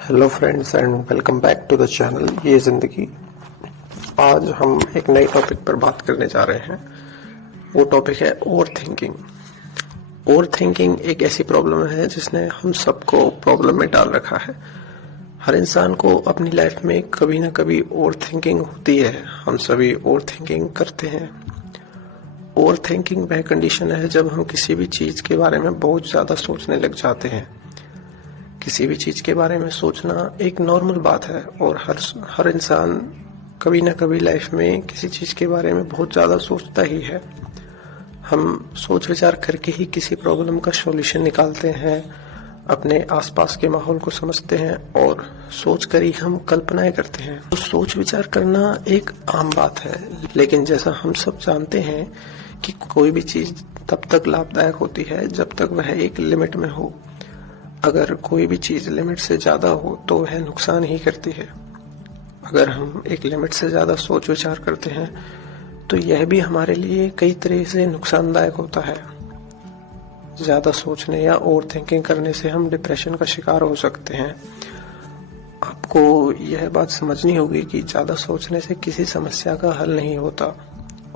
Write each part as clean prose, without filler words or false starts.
Hello friends and welcome back to the channel ये ज़िंदगी। आज हम एक नए टॉपिक पर बात करने जा रहे हैं। वो टॉपिक है ओवर थिंकिंग। ओवर थिंकिंग एक ऐसी प्रॉब्लम है जिसने हम सबको प्रॉब्लम में डाल रखा है। हर इंसान को अपनी लाइफ में कभी ना कभी ओवर थिंकिंग होती है। हम सभी ओवर थिंकिंग करते हैं। ओवर थिंकिंग वह कंडीशन है जब हम किसी भी चीज़ के बारे में बहुत ज़्यादा सोचने लग जाते हैं। किसी भी चीज़ के बारे में सोचना एक नॉर्मल बात है और हर इंसान कभी ना कभी लाइफ में किसी चीज़ के बारे में बहुत ज़्यादा सोचता ही है। हम सोच विचार करके ही किसी प्रॉब्लम का सॉल्यूशन निकालते हैं, अपने आसपास के माहौल को समझते हैं और सोच कर ही हम कल्पनाएं करते हैं। तो सोच विचार करना एक आम बात है, लेकिन जैसा हम सब जानते हैं कि कोई भी चीज़ तब तक लाभदायक होती है जब तक वह एक लिमिट में हो। अगर कोई भी चीज़ लिमिट से ज़्यादा हो तो वह नुकसान ही करती है। अगर हम एक लिमिट से ज़्यादा सोच विचार करते हैं तो यह भी हमारे लिए कई तरह से नुकसानदायक होता है। ज़्यादा सोचने या ओवर थिंकिंग करने से हम डिप्रेशन का शिकार हो सकते हैं। आपको यह बात समझनी होगी कि ज़्यादा सोचने से किसी समस्या का हल नहीं होता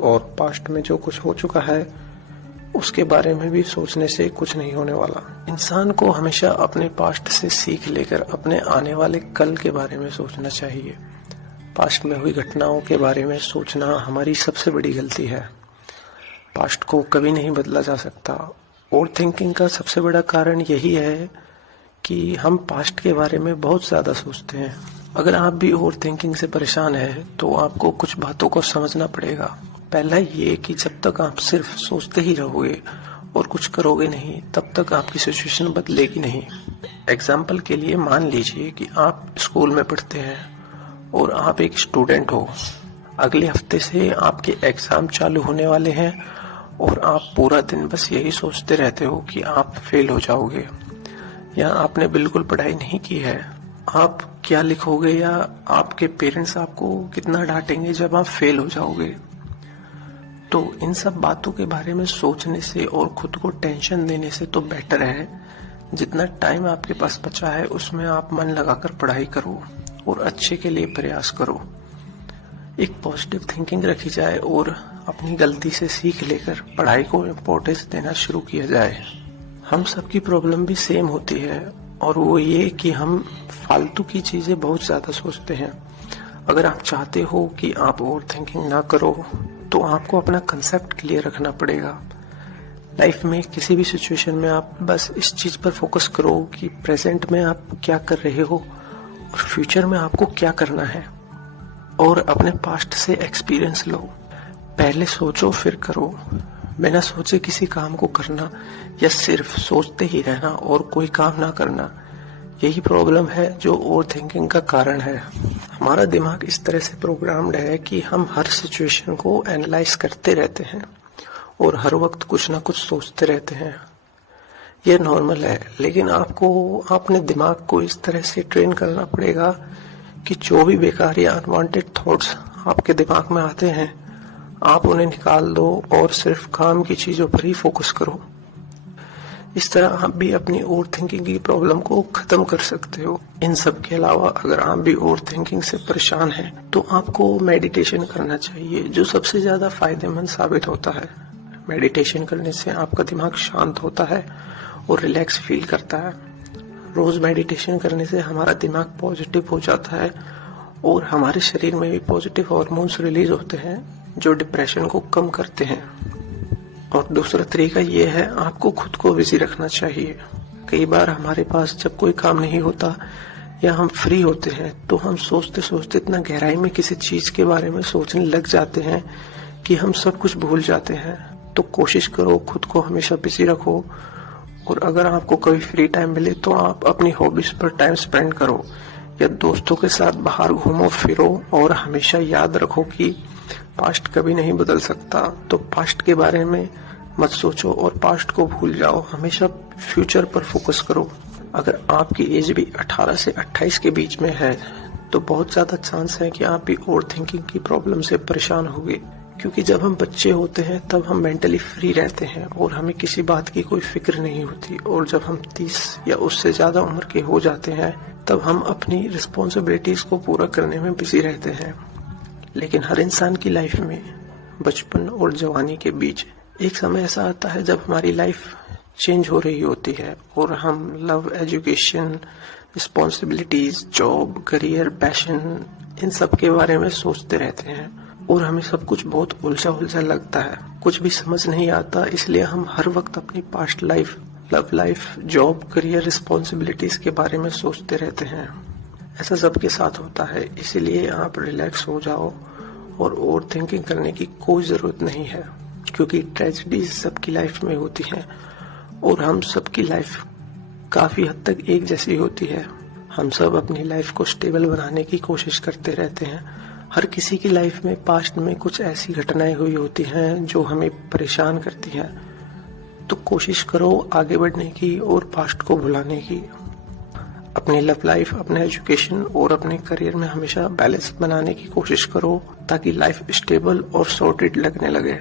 और पास्ट में जो कुछ हो चुका है उसके बारे में भी सोचने से कुछ नहीं होने वाला। इंसान को हमेशा अपने पास्ट से सीख लेकर अपने आने वाले कल के बारे में सोचना चाहिए। पास्ट में हुई घटनाओं के बारे में सोचना हमारी सबसे बड़ी गलती है। पास्ट को कभी नहीं बदला जा सकता। ओवर थिंकिंग का सबसे बड़ा कारण यही है कि हम पास्ट के बारे में बहुत ज़्यादा सोचते हैं। अगर आप भी ओवर थिंकिंग से परेशान हैं तो आपको कुछ बातों को समझना पड़ेगा। पहला ये कि जब तक आप सिर्फ सोचते ही रहोगे और कुछ करोगे नहीं, तब तक आपकी सिचुएशन बदलेगी नहीं। एग्जाम्पल के लिए मान लीजिए कि आप स्कूल में पढ़ते हैं और आप एक स्टूडेंट हो। अगले हफ्ते से आपके एग्जाम चालू होने वाले हैं और आप पूरा दिन बस यही सोचते रहते हो कि आप फेल हो जाओगे या आपने बिल्कुल पढ़ाई नहीं की है। आप क्या लिखोगे या आपके पेरेंट्स आपको कितना डांटेंगे जब आप फेल हो जाओगे। तो इन सब बातों के बारे में सोचने से और खुद को टेंशन देने से तो बेटर है जितना टाइम आपके पास बचा है उसमें आप मन लगाकर पढ़ाई करो और अच्छे के लिए प्रयास करो। एक पॉजिटिव थिंकिंग रखी जाए और अपनी गलती से सीख लेकर पढ़ाई को इम्पोर्टेंस देना शुरू किया जाए। हम सबकी प्रॉब्लम भी सेम होती है और वो ये कि हम फालतू की चीज़ें बहुत ज़्यादा सोचते हैं। अगर आप चाहते हो कि आप ओवर थिंकिंग ना करो तो आपको अपना कंसेप्ट क्लियर रखना पड़ेगा। लाइफ में किसी भी सिचुएशन में आप बस इस चीज़ पर फोकस करो कि प्रेजेंट में आप क्या कर रहे हो और फ्यूचर में आपको क्या करना है, और अपने पास्ट से एक्सपीरियंस लो। पहले सोचो फिर करो। बिना सोचे किसी काम को करना या सिर्फ सोचते ही रहना और कोई काम ना करना, यही प्रॉब्लम है जो ओवर थिंकिंग का कारण है। हमारा दिमाग इस तरह से प्रोग्राम्ड है कि हम हर सिचुएशन को एनालाइज करते रहते हैं और हर वक्त कुछ ना कुछ सोचते रहते हैं। यह नॉर्मल है, लेकिन आपको अपने दिमाग को इस तरह से ट्रेन करना पड़ेगा कि जो भी बेकार या अनवांटेड थॉट्स आपके दिमाग में आते हैं आप उन्हें निकाल दो और सिर्फ काम की चीज़ों पर ही फोकस करो। इस तरह आप भी अपनी ओवर थिंकिंग की प्रॉब्लम को खत्म कर सकते हो। इन सब के अलावा अगर आप भी ओवर थिंकिंग से परेशान हैं तो आपको मेडिटेशन करना चाहिए, जो सबसे ज़्यादा फायदेमंद साबित होता है। मेडिटेशन करने से आपका दिमाग शांत होता है और रिलैक्स फील करता है। रोज़ मेडिटेशन करने से हमारा दिमाग पॉजिटिव हो जाता है और हमारे शरीर में भी पॉजिटिव हार्मोन्स रिलीज होते हैं जो डिप्रेशन को कम करते हैं। और दूसरा तरीका ये है, आपको खुद को बिजी रखना चाहिए। कई बार हमारे पास जब कोई काम नहीं होता या हम फ्री होते हैं तो हम सोचते सोचते इतना गहराई में किसी चीज़ के बारे में सोचने लग जाते हैं कि हम सब कुछ भूल जाते हैं। तो कोशिश करो खुद को हमेशा बिजी रखो और अगर आपको कभी फ्री टाइम मिले तो आप अपनी हॉबीज़ पर टाइम स्पेंड करो या दोस्तों के साथ बाहर घूमो फिरो। और हमेशा याद रखो कि पास्ट कभी नहीं बदल सकता, तो पास्ट के बारे में मत सोचो और पास्ट को भूल जाओ। हमेशा फ्यूचर पर फोकस करो। अगर आपकी एज भी 18 से 28 के बीच में है तो बहुत ज़्यादा चांस है कि आप भी ओवर थिंकिंग की प्रॉब्लम से परेशान होंगे, क्योंकि जब हम बच्चे होते हैं तब हम मेंटली फ्री रहते हैं और हमें किसी बात की कोई फिक्र नहीं होती, और जब हम 30 या उससे ज्यादा उम्र के हो जाते हैं तब हम अपनी रिस्पॉन्सिबिलिटीज को पूरा करने में बिजी रहते हैं। लेकिन हर इंसान की लाइफ में बचपन और जवानी के बीच एक समय ऐसा आता है जब हमारी लाइफ चेंज हो रही होती है और हम love, education, responsibilities, job, career, passion, इन सब के बारे में सोचते रहते हैं और हमें सब कुछ बहुत उलझा उलझा लगता है, कुछ भी समझ नहीं आता। इसलिए हम हर वक्त अपनी past life, love life, job, career, responsibilities के बारे में सोचते रहते हैं। ऐसा सबके साथ होता है, इसीलिए आप रिलैक्स हो जाओ और ओवर थिंकिंग करने की कोई जरूरत नहीं है, क्योंकि ट्रेजेडीज सबकी लाइफ में होती हैं और हम सबकी लाइफ काफी हद तक एक जैसी होती है। हम सब अपनी लाइफ को स्टेबल बनाने की कोशिश करते रहते हैं। हर किसी की लाइफ में पास्ट में कुछ ऐसी घटनाएं हुई होती हैं जो हमें परेशान करती हैं, तो कोशिश करो आगे बढ़ने की और पास्ट को भुलाने की। अपनी लव लाइफ, अपने एजुकेशन और अपने करियर में हमेशा बैलेंस बनाने की कोशिश करो ताकि लाइफ स्टेबल और सॉर्टेड लगने लगे।